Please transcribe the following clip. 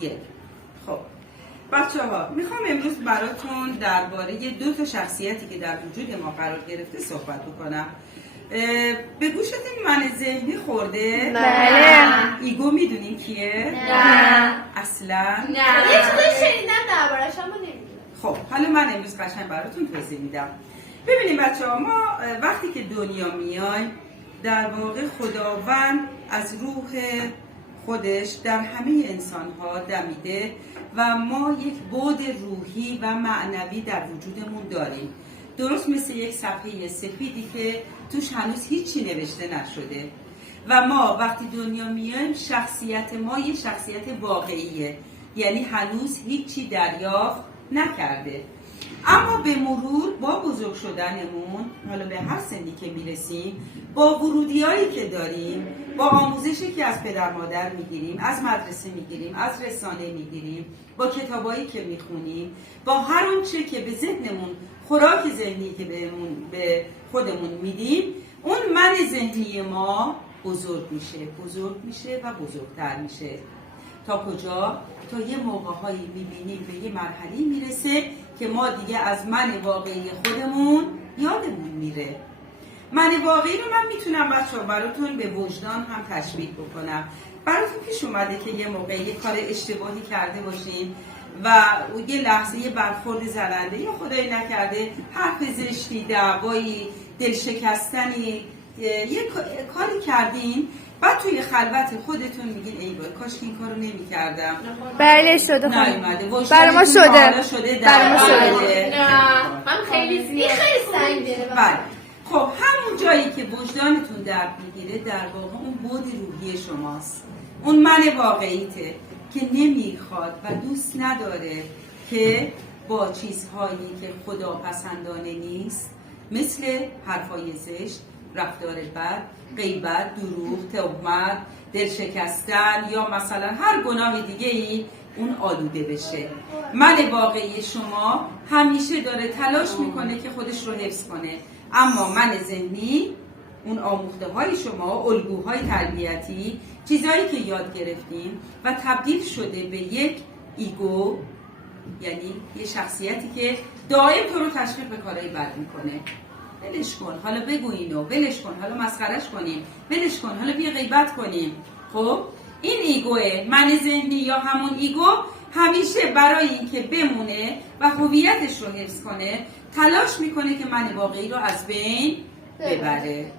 یک. خب بچه ها میخوام امروز براتون درباره دو تا شخصیتی که در وجود ما قرار گرفته صحبت بکنم. به گوشتون من ذهنی خورده؟ بله. ایگو میدونین کیه؟ نه. اصلا؟ نه. یه چیزی شنیدم دربارش اما نمیدونم. خب حالا من امروز قشنگ براتون توضیح میدم. ببینیم بچه ها، ما وقتی که دنیا میایم در واقع خداوند از روح خودش در همه انسان ها دمیده و ما یک بعد روحی و معنوی در وجودمون داریم، درست مثل یک صفحه سفیدی که توش هنوز هیچی نوشته نشده و ما وقتی دنیا میایم شخصیت ما یه شخصیت واقعیه، یعنی هنوز هیچی دریافت نکرده. اما به مرور با بزرگ شدنمون، حالا به هر سنی که میرسیم، با ورودیایی که داریم، با آموزشی که از پدر مادر میگیریم، از مدرسه میگیریم، از رسانه میگیریم، با کتابایی که میخونیم، با هر اون چه که به ذهنمون، خوراک ذهنی که به خودمون میدیم، اون من ذهنی ما بزرگ میشه و بزرگتر میشه. تا کجا؟ تا یه موقع‌هایی میبینیم به یه مرحله میرسه که ما دیگه از من واقعی خودمون یادمون میره. من واقعی رو من میتونم بچه‌ها براتون به وجدان هم تشبیه بکنم. براتون پیش اومده که یه موقعی یه کار اشتباهی کرده باشین و یه لحظه یه برخورد زننده یا خدای نکرده حرف زشتی، دعوایی، دلشکستنی، یه کاری کردین، بعد توی خلوت خودتون میگین ای وای کاش این کارو نمی‌کردم. بله شده نیومده. برای ما شده. برای ما شده. نه من خیلی زیاد خیلی سنگینه. بله. خب همون جایی که وجدانتون درد میگیره در واقع اون بعد روحی شماست، اون من واقعیته که نمیخواد و دوست نداره که با چیزهایی که خدا پسندانه نیست، مثل حرفای زشت، رفتار بد، غیبت، دروغ، تهمت، دلشکستن یا مثلا هر گناه دیگه ای اون آلوده بشه. من واقعی شما همیشه داره تلاش میکنه که خودش رو حفظ کنه، اما من ذهنی، اون آموخته های شما، الگوهای تربیتی، چیزهایی که یاد گرفتیم و تبدیل شده به یک ایگو، یعنی یه شخصیتی که دائم تو رو تشویق به کارهای بد میکنه. ولش کن، حالا بگو اینو، ولش کن، حالا مسخرش کنیم، ولش کن، حالا بیا غیبت کنیم. خب این ایگوه، من ذهنی یا همون ایگو، همیشه برای اینکه بمونه و هویتش رو حفظ کنه تلاش میکنه که من واقعی رو از بین ببره.